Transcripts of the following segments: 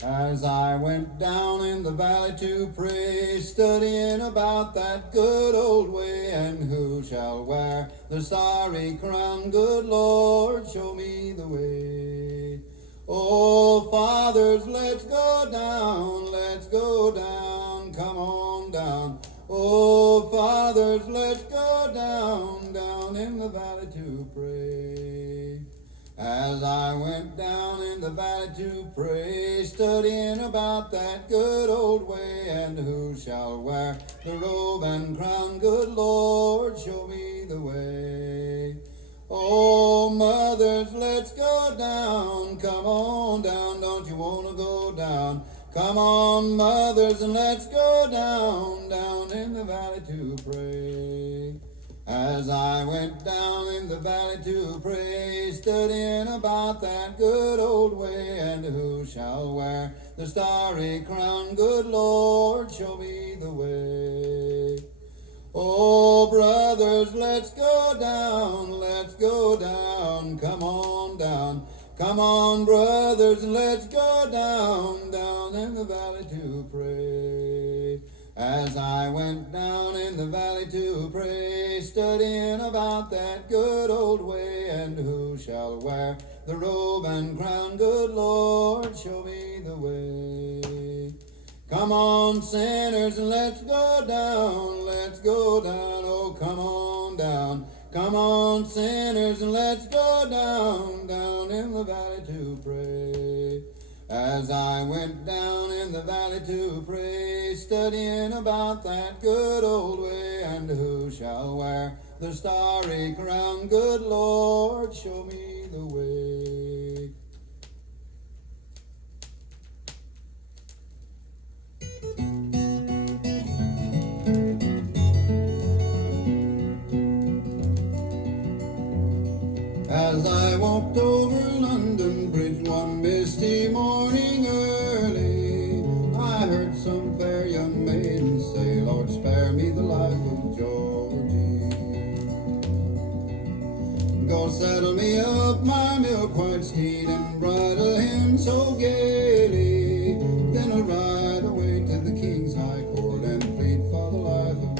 As I went down in the valley to pray, studying about that good old way, and who shall wear the starry crown? Good Lord, show me the way. Oh, fathers, let's go down, come on down. Oh, fathers, let's go down in the valley to pray. As I went down in the valley to pray, studying about that good old way, and who shall wear the robe and crown? Good Lord, show me the way. Oh, mothers, let's go down, come on down, don't you want to go down? Come on, mothers, and let's go down in the valley to pray. As I went down in the valley to pray, studying about that good old way, and who shall wear the starry crown? Good Lord, show me the way. Oh, brothers, let's go down, come on down. Come on, brothers, and let's go down in the valley to pray. As I went down in the valley to pray, studying about that good old way, and who shall wear the robe and crown? Good Lord, show me the way. Come on, sinners, and let's go down, oh, come on down. Come on, sinners, and let's go down in the valley to pray. As I went down in the valley to pray, studying about that good old way, and who shall wear the starry crown? Good Lord, show me the way. As I walked over London Bridge one misty morning early, I heard some fair young maiden say, Lord, spare me the life of Georgie. Go saddle me up my milk-white steed and bridle him so gaily, then I'll ride away to the King's High Court and plead for the life of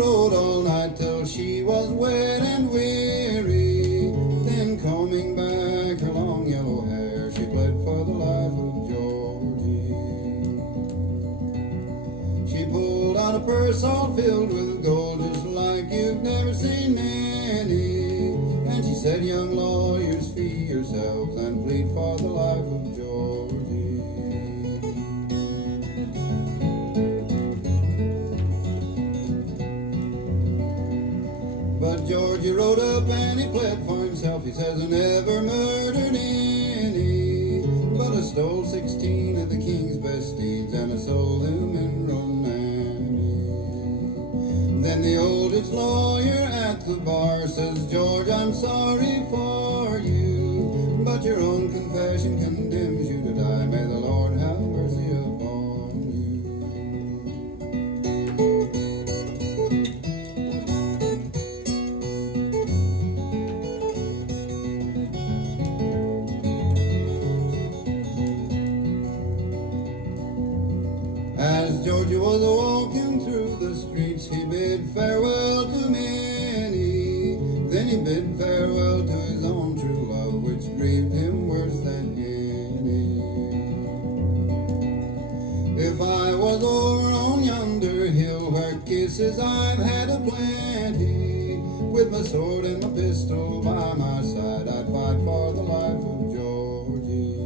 rode all night till she was wet and weary. Then combing back her long yellow hair, she pled for the life of Georgie. She pulled out a purse all filled with gold, just like you've never seen many. And she said, young lawyers, fee yourselves and plead for the life of Georgie. But Georgie rode up and he pled for himself. He says, I never murdered any, but I stole 16 of the king's best steeds, and I sold them in Romani. Then the oldest lawyer at the bar says, George, I'm sorry for you, but your own confession condemns you to die. May the Lord have mercy upon you. As Georgie was walking through the streets, he bid farewell to many. Then he bid farewell to his own true love, which grieved him worse than any. If I was over on yonder hill where kisses I've had aplenty, with my sword and my pistol by my side, I'd fight for the life of Georgie.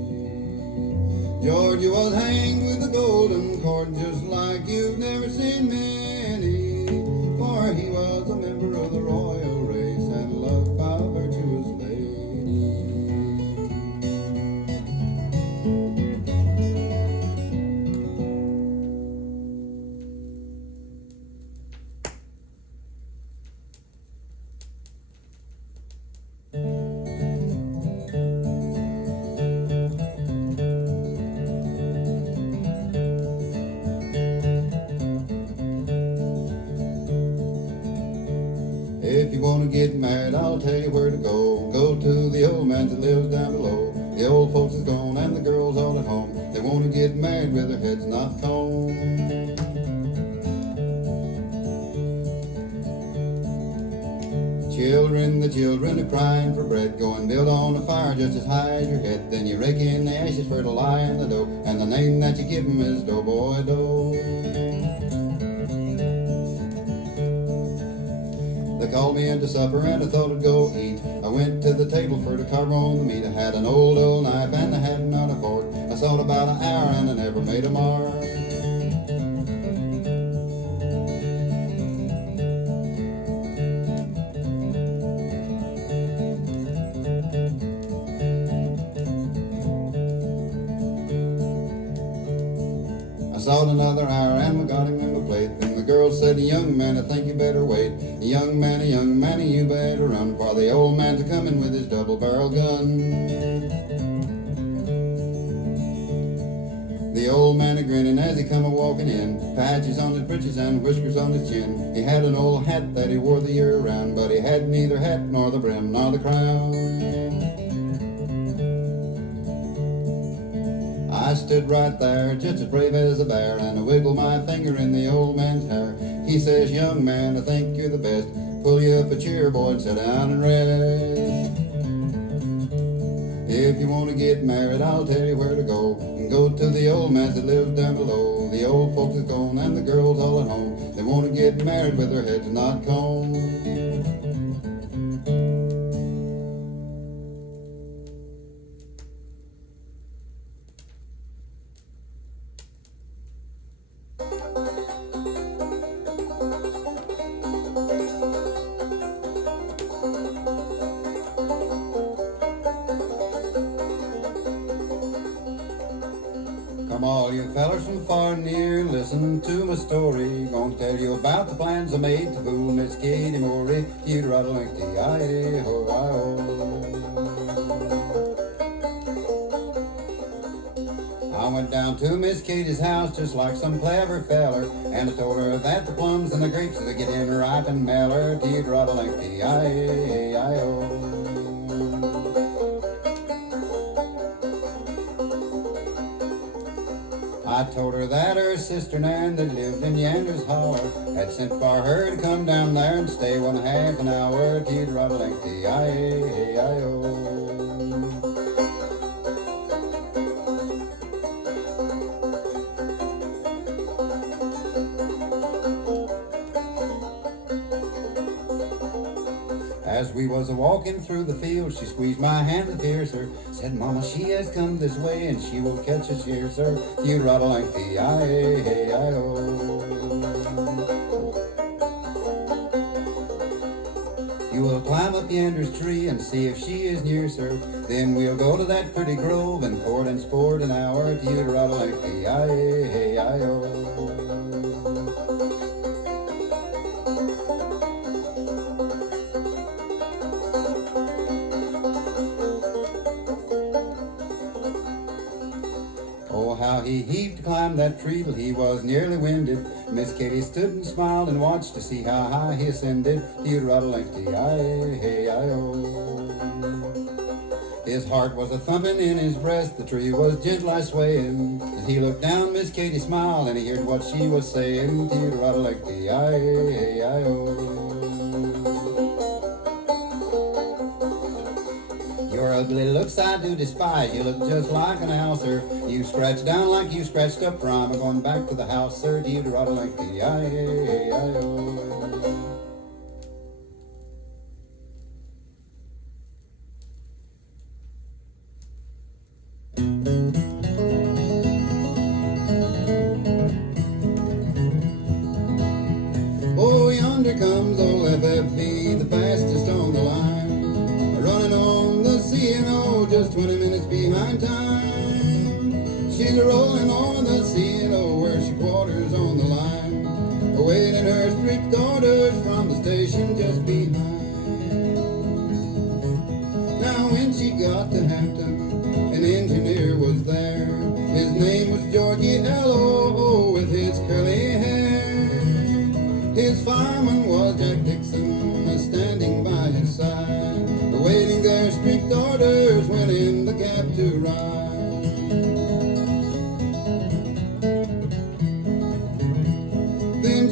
Georgie was hanged with a golden cord, just like you've never seen many, for he was a member of the royal race and loved by a virtuous lady. want to get married, I'll tell you where to go. Go to the old man that lives down below. The old folks is gone and the girls all at home. They want to get married with their heads not combed. The children are crying for bread. Go and build on a fire just as high as your head. Then you rake in the ashes for to lie in the dough. And the name that you give 'em is Doughboy Dough. They called me into supper and I thought I'd go eat. I went to the table for to carve on the meat. I had an old knife and I had not a fork. I sawed about an hour and I never made a mark. Sawed another hour and we got him in the plate. Then the girl said, young man, I think you better wait. Young man, you better run, for the old man's a coming with his double-barrel gun. The old man a grinning as he come a-walking in, patches on his breeches and whiskers on his chin. He had an old hat that he wore the year round, but he had neither hat nor the brim nor the crown. I stood right there, just as brave as a bear, and I wiggled my finger in the old man's hair. He says, young man, I think you're the best. Pull you up a chair, boy, and sit down and rest. If you want to get married, I'll tell you where to go. And go to the old man that lives down below. The old folks is gone and the girls all at home. They want to get married with their heads not combed. Come all you fellers from far and near, listen to my story. Gonna tell you about the plans I made to fool Miss Katie Morey. You'd rattle like the I-ho-I-ho. I went down to Miss Katie's house just like some clever feller, and I told her that the plums and the grapes that get in ripe and meller. You'd rattle like the I-ho-I-ho. I told her that her sister Nan that lived in Yander's Holler had sent for her to come down there and stay 1/2 an hour. She'd rattle like the I-ho. As we was a-walking through the field, she squeezed my hand the fiercer, said, Mama, she has come this way, and she will catch us here, sir. You'd rattle like the I-ho. You will climb up yander's tree and see if she is near, sir. Then we'll go to that pretty grove and court and sport an hour. You'd rattle like the I-ho. How he heaved to climb that tree till he was nearly winded. Miss Katie stood and smiled and watched to see how high he ascended. He'd rattle like the I-ho. His heart was a-thumping in his breast, the tree was gently swaying. As he looked down, Miss Katie smiled and he heard what she was saying. He'd rattle like the I-ho. Your ugly looks I do despise, you look just like an owl, sir. You scratch down like you scratched up from going back to the house, sir. You'd rattle like the I-ho. Oh, yonder comes old FFP, the fastest on the line, running on the C&O, just 20 minutes behind time. She's rolling on the C&O where she quarters on the line, awaiting her strict orders from the station just behind. Now when she got to Hampton, an engineer was there. His name was Georgie L.O. with his curly hair. His fireman was Jack Dixon, standing by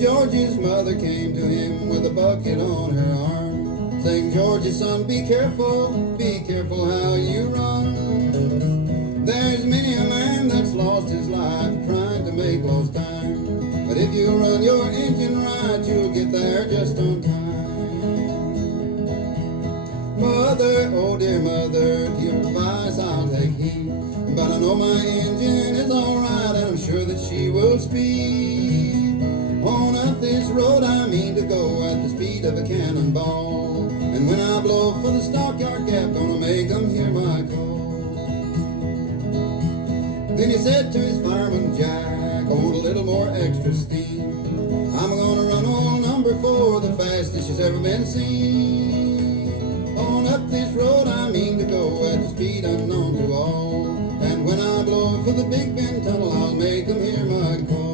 Georgie's mother came to him with a bucket on her arm, saying, Georgie, son, be careful how you run. There's many a man that's lost his life trying to make lost time, but if you run your engine right, you'll get there just on time. Mother, oh dear mother, to your advice I'll take heed, but I know my engine is alright, and I'm sure that she will speed. On up this road I mean to go at the speed of a cannonball, and when I blow for the stockyard gap, gonna make them hear my call. Then he said to his fireman Jack, hold a little more extra steam, I'm gonna run on number 4, the fastest she's ever been seen. On up this road I mean to go at the speed unknown to all, and when I blow for the Big Bend Tunnel, I'll make them hear my call.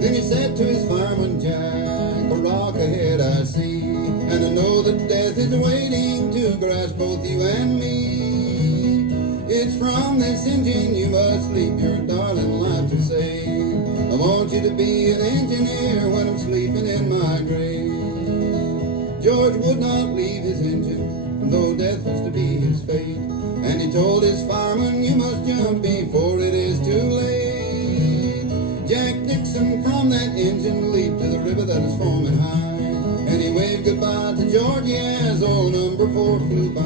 Then he said to his fireman Jack, a rock ahead I see, and I know that death is waiting to grasp both you and me. It's from this engine you must leap your darling life to save. I want you to be an engineer when I'm sleeping in my grave. George would not leave his engine, though death was to be his fate, and he told his fireman, you must jump before it is too late. Jack Dixon from that engine leaped to the river that is foaming high, and he waved goodbye to Georgie as old number 4 flew by.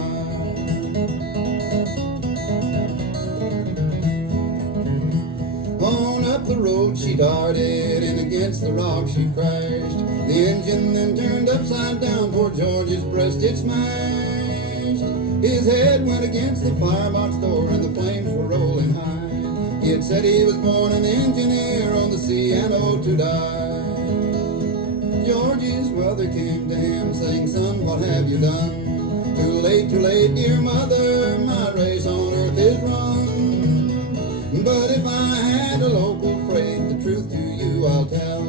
On up the road she darted, and against the rock she crashed. The engine then turned upside down, poor George's breast it smashed. His head went against the firebox door, and the flames were rolling high. He had said he was born an engineer on the sea and oh to die. Georgie's mother came to him saying, son, what have you done? Too late, dear mother, my race on earth is run. But if I had a local freight, the truth to you I'll tell,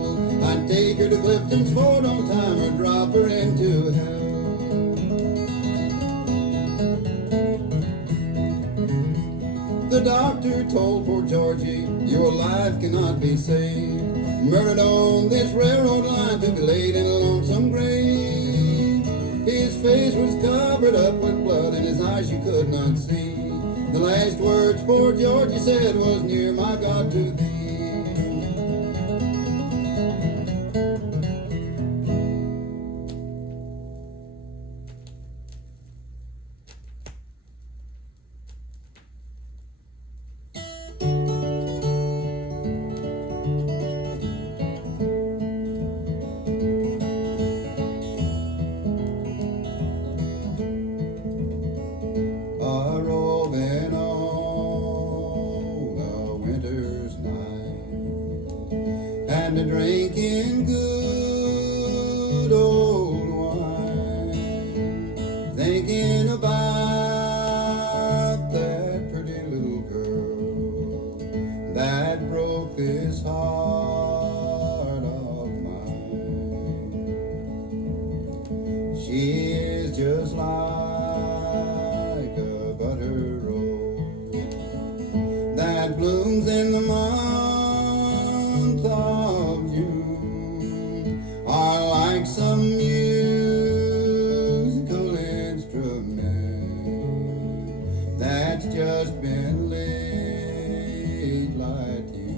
I'd take her to Clifton's Ford on time or drop her into hell. The doctor told poor Georgie, your life cannot be saved. Murdered on this railroad line to be laid in a lonesome grave. His face was covered up with blood and his eyes you could not see. The last words poor Georgie said was, near my God to thee. And a drinking good old wine, thinking about that pretty little girl that broke this heart of mine. She is just like a butter rose that blooms in the month of June, are like some musical instrument that's just been laid like you.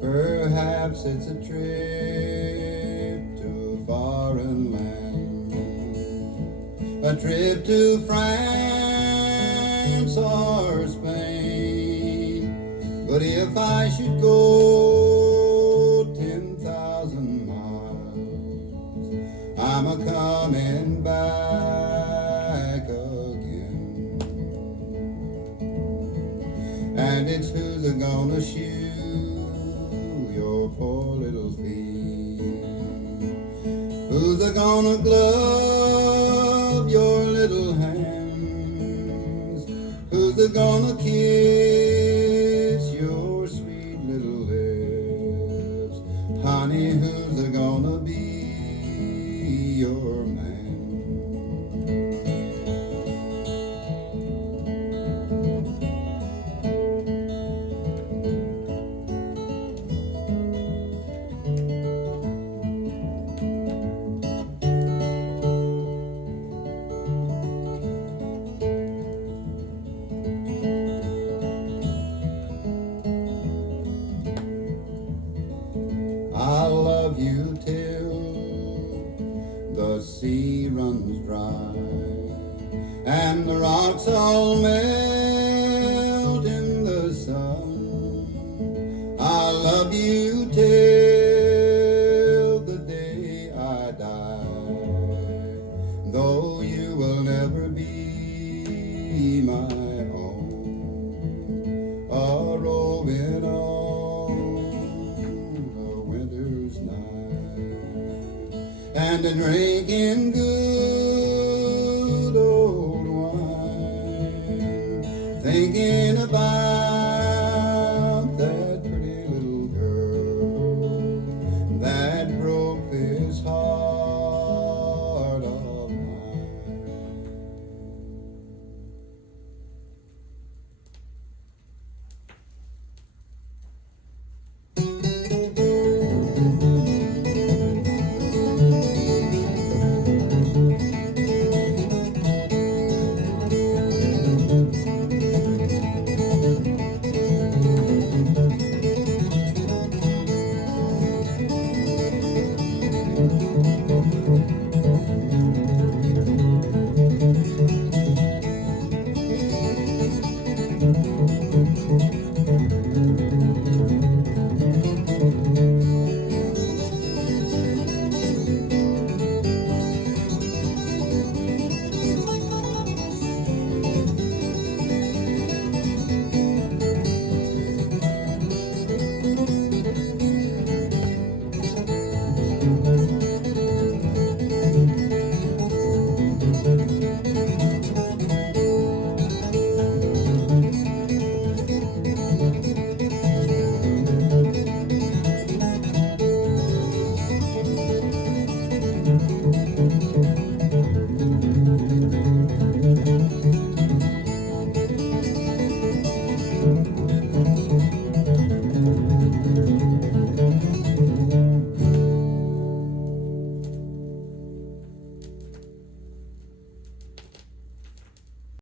Perhaps it's a trip to a foreign land, a trip to France or Spain. But if I should go 10,000 miles, I'm a-coming back again. And it's who's a-gonna shoe your poor little feet? Who's a gonna glove your little hands? Who's a gonna kiss your sweet little lips? Honey, who's a gonna be your man? I'll love you till the sea runs dry and the rocks all melt in the sun. I'll love you till the day I die, though you will never be my own. A roving and a drinking good old wine, thinking about